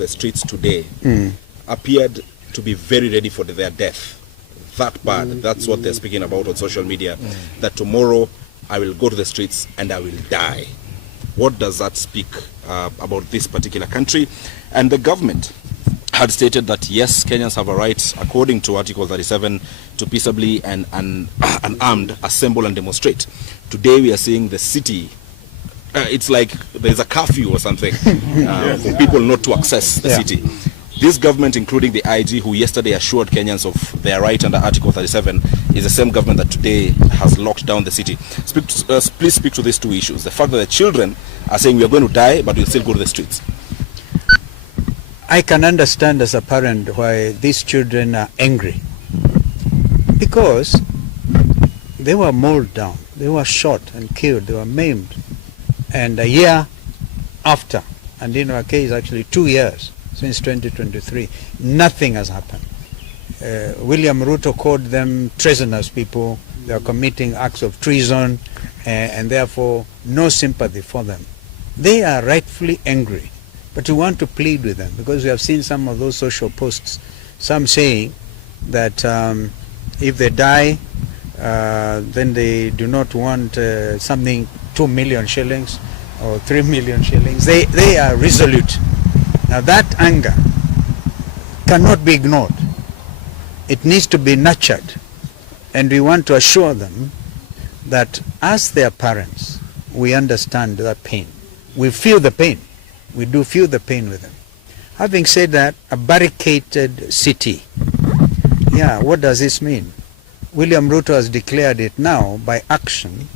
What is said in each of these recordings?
the streets today appeared to be very ready for their death. That bad. That's what they're speaking about on social media. That tomorrow I will go to the streets and I will die. What does that speak about this particular country? And the government had stated that yes, Kenyans have a right, according to Article 37, to peaceably and unarmed assemble and demonstrate. Today we are seeing the city, it's like there's a curfew or something for people not to access the city. This government, including the IG, who yesterday assured Kenyans of their right under Article 37, is the same government that today has locked down the city. Please speak to these two issues. The fact that the children are saying we are going to die, but we'll still go to the streets. I can understand as a parent why these children are angry. Because they were mauled down. They were shot and killed. They were maimed. And a year after, and in our case actually 2 years, since 2023, nothing has happened. William Ruto called them treasonous people. They are committing acts of treason, and therefore no sympathy for them. They are rightfully angry, but we want to plead with them because we have seen some of those social posts, some saying that if they die, then they do not want something 2 million shillings or 3 million shillings. They are resolute. Now that anger cannot be ignored. It needs to be nurtured. And we want to assure them that as their parents, we understand that pain. We feel the pain. We do feel the pain with them. Having said that, a barricaded city, what does this mean? William Ruto has declared it now by action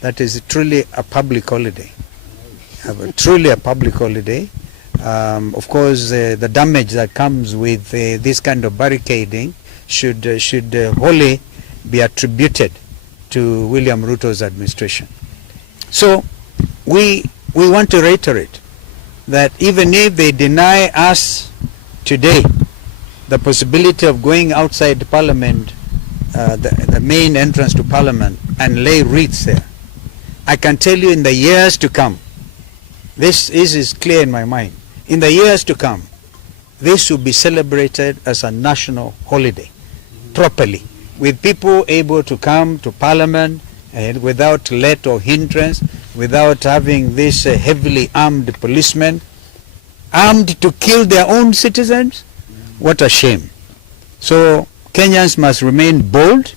that is truly a public holiday. Truly a public holiday. Of course, the damage that comes with this kind of barricading should wholly be attributed to William Ruto's administration. So we want to reiterate that even if they deny us today the possibility of going outside Parliament, the main entrance to Parliament, and lay wreaths there, I can tell you in the years to come, this is clear in my mind, in the years to come, this will be celebrated as a national holiday, properly, with people able to come to Parliament and without let or hindrance, without having this heavily armed policemen, armed to kill their own citizens. What a shame. So Kenyans must remain bold,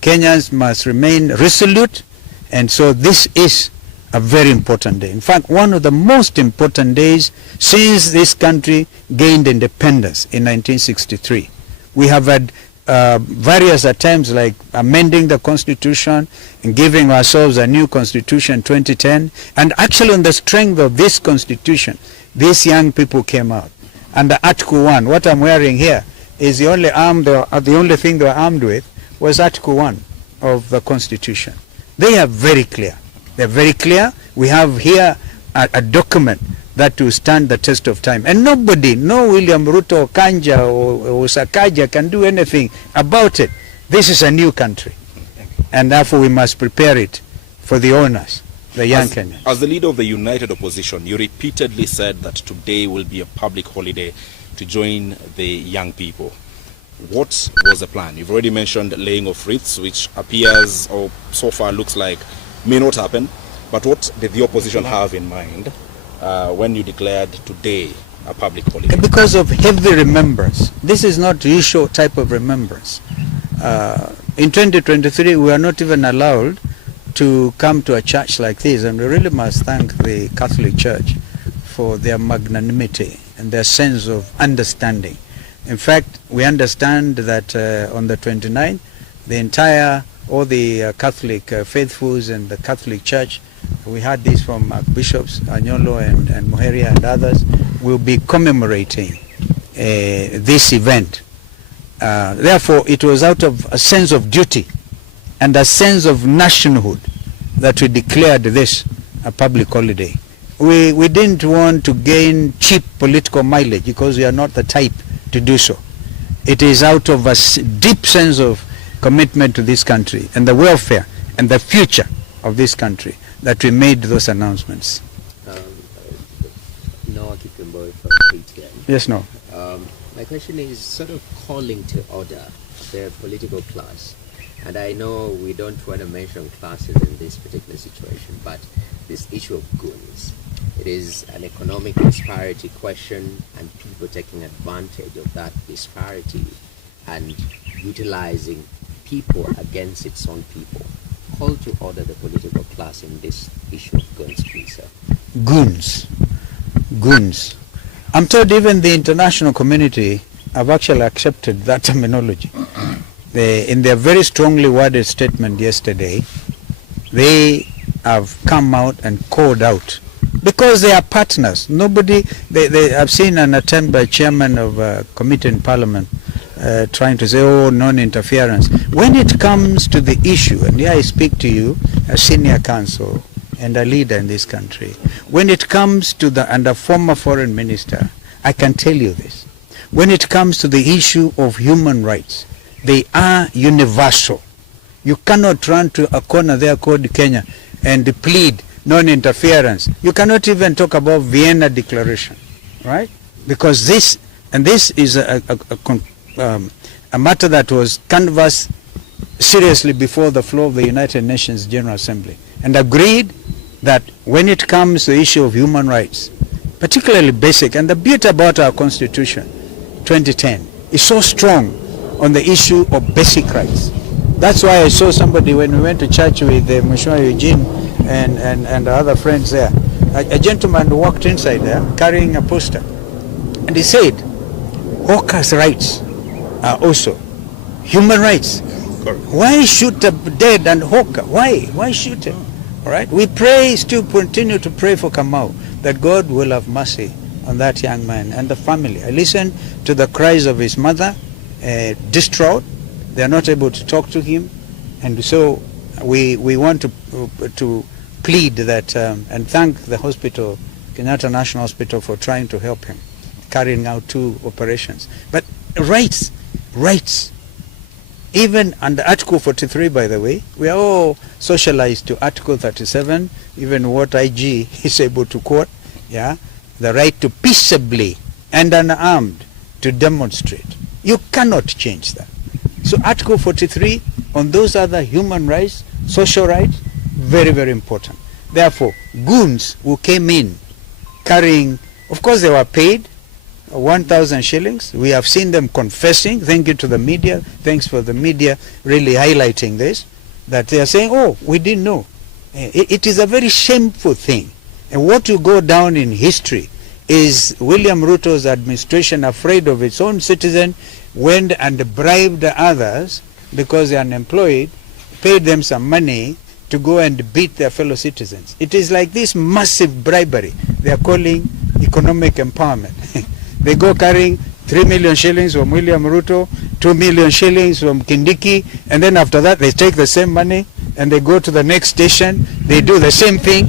Kenyans must remain resolute, and so this is a very important day. In fact, one of the most important days since this country gained independence in 1963. We have had various attempts like amending the constitution and giving ourselves a new constitution in 2010. And actually on the strength of this constitution, these young people came out. Under Article 1, what I'm wearing here is the only thing they were armed with was Article 1 of the constitution. They are very clear. They're very clear. We have here a document that will stand the test of time. And nobody, no William Ruto, Kanja, or Sakaja can do anything about it. This is a new country. And therefore we must prepare it for the owners, the young Kenyans. As the leader of the united opposition, you repeatedly said that today will be a public holiday to join the young people. What was the plan? You've already mentioned laying of wreaths, which appears, or so far looks like, may not happen. But what did the opposition have in mind when you declared today a public holiday? Because of heavy remembrance. This is not the usual type of remembrance. In 2023, we are not even allowed to come to a church like this, and we really must thank the Catholic Church for their magnanimity and their sense of understanding. In fact, we understand that on the 29th, all the Catholic faithfuls and the Catholic Church, we had this from Bishops Anyolo and Moheria and others, will be commemorating this event. Therefore, it was out of a sense of duty and a sense of nationhood that we declared this a public holiday. We didn't want to gain cheap political mileage because we are not the type to do so. It is out of a deep sense of commitment to this country and the welfare and the future of this country that we made those announcements. Noah Kipemboy from KTN. Yes, no. My question is sort of calling to order the political class. And I know we don't want to mention classes in this particular situation, but this issue of goons, it is an economic disparity question, and people taking advantage of that disparity and utilizing people against its own people. Call to order the political class in this issue of goons, please, sir. Goons. Goons. I'm told even the international community have actually accepted that terminology. In their very strongly worded statement yesterday, they have come out and called out because they are partners. Nobody, I've seen an attempt by chairman of a committee in parliament trying to say, oh, non-interference. When it comes to the issue, and here I speak to you, a senior counsel and a leader in this country, when it comes to and a former foreign minister, I can tell you this. When it comes to the issue of human rights, they are universal. You cannot run to a corner there called Kenya and plead non-interference. You cannot even talk about Vienna Declaration, right? Because this is a matter that was canvassed seriously before the floor of the United Nations General Assembly and agreed that when it comes to the issue of human rights, particularly basic, and the beauty about our Constitution, 2010, is so strong on the issue of basic rights. That's why I saw somebody when we went to church with Musyoka, Eugene, and the other friends there. A gentleman walked inside there carrying a poster, and he said, hawkers' rights are also human rights. Correct. Why shoot a dead and hawker? Why shoot him? All right. We pray, still continue to pray for Kamau, that God will have mercy on that young man and the family. I listened to the cries of his mother, distraught. They are not able to talk to him, and so we want to plead that and thank the hospital, Kenyatta National Hospital, for trying to help him, carrying out 2 operations. But rights, even under Article 43, by the way, we are all socialized to Article 37, even what IG is able to quote, yeah, the right to peaceably and unarmed to demonstrate. You cannot change that. So Article 43 on those other human rights, social rights, very, very important. Therefore, goons who came in carrying, of course they were paid 1,000 shillings. We have seen them confessing. Thank you to the media. Thanks for the media really highlighting this, that they are saying, oh, we didn't know. It is a very shameful thing. And what will go down in history is William Ruto's administration, afraid of its own citizen, went and bribed others because they are unemployed, paid them some money to go and beat their fellow citizens. It is like this massive bribery they are calling economic empowerment. They go carrying 3 million shillings from William Ruto, 2 million shillings from Kindiki, and then after that they take the same money and they go to the next station, they do the same thing.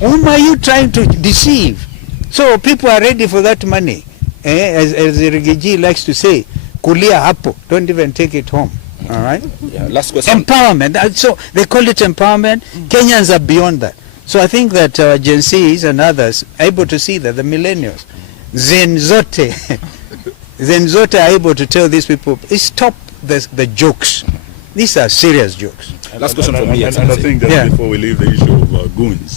Whom are you trying to deceive? So people are ready for that money. As Rigiji likes to say, kulia hapo, don't even take it home. All right? Yeah, last question. Empowerment. So they call it empowerment. Kenyans are beyond that. So I think that Gen Zs and others are able to see that, the millennials, Zenzote are able to tell these people, stop the jokes. These are serious jokes. Last question from me. And I think that before we leave the issue of goons,